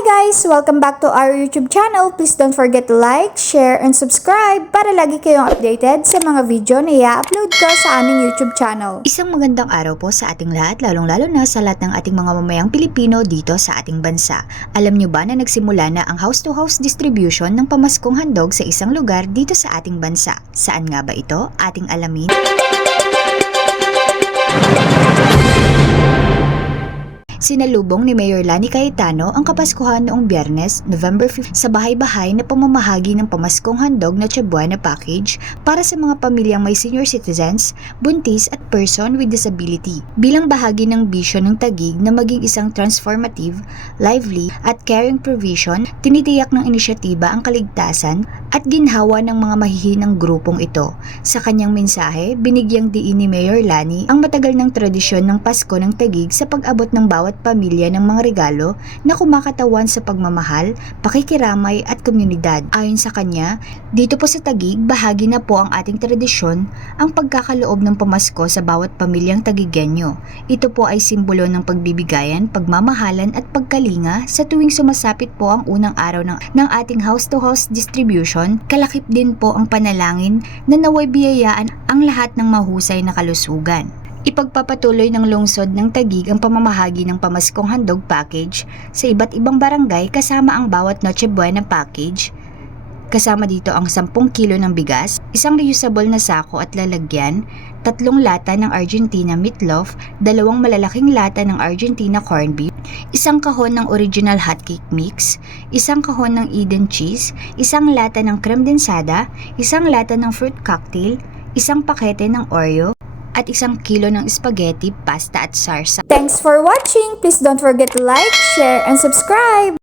guys! Welcome back to our YouTube channel. Please don't forget to like, share, and subscribe para lagi kayong updated sa mga video na i-upload ko sa aming YouTube channel. Isang magandang araw po sa ating lahat, lalong-lalo na sa lahat ng ating mga mamayang Pilipino dito sa ating bansa. Alam nyo ba na nagsimula na ang house-to-house distribution ng pamaskong handog sa isang lugar dito sa ating bansa? Saan nga ba ito? Ating alamin. Sinalubong ni Mayor Lani Cayetano ang Kapaskuhan noong Biyernes, November 5 sa bahay-bahay na pamamahagi ng pamaskong handog na Chabuana package para sa mga pamilyang may senior citizens, buntis at person with disability. Bilang bahagi ng bisyon ng Tagig na maging isang transformative, lively at caring provision, tinitiyak ng inisyatiba ang kaligtasan at ginhawa ng mga mahihinang grupong ito. Sa kanyang mensahe, binigyang diin ni Mayor Lani ang matagal ng tradisyon ng Pasko ng Tagig sa pag-abot ng bawat pamilya ng mga regalo na kumakatawan sa pagmamahal, pakikiramay at komunidad. Ayon sa kanya, dito po sa Tagig, bahagi na po ang ating tradisyon ang pagkakaloob ng pamasko sa bawat pamilyang Tagigenyo. Ito po ay simbolo ng pagbibigayan, pagmamahalan at pagkalinga sa tuwing sumasapit po ang unang araw ng, ng ating house-to-house distribution. Kalakip din po ang panalangin na naway biyayaan ang lahat ng mahusay na kalusugan. Ipagpapatuloy ng lungsod ng Tagig ang pamamahagi ng pamaskong handog package sa iba't ibang barangay kasama ang bawat Noche Buena package. Kasama dito ang 10 kilo ng bigas, isang reusable na sako at lalagyan, tatlong lata ng Argentina meatloaf, dalawang malalaking lata ng Argentina corned beef, isang kahon ng original hotcake mix, isang kahon ng Eden cheese, isang lata ng creme densada, isang lata ng fruit cocktail, isang pakete ng Oreo, at isang kilo ng spaghetti, pasta at sarsa. Thanks for watching! Please don't forget to like, share, and subscribe!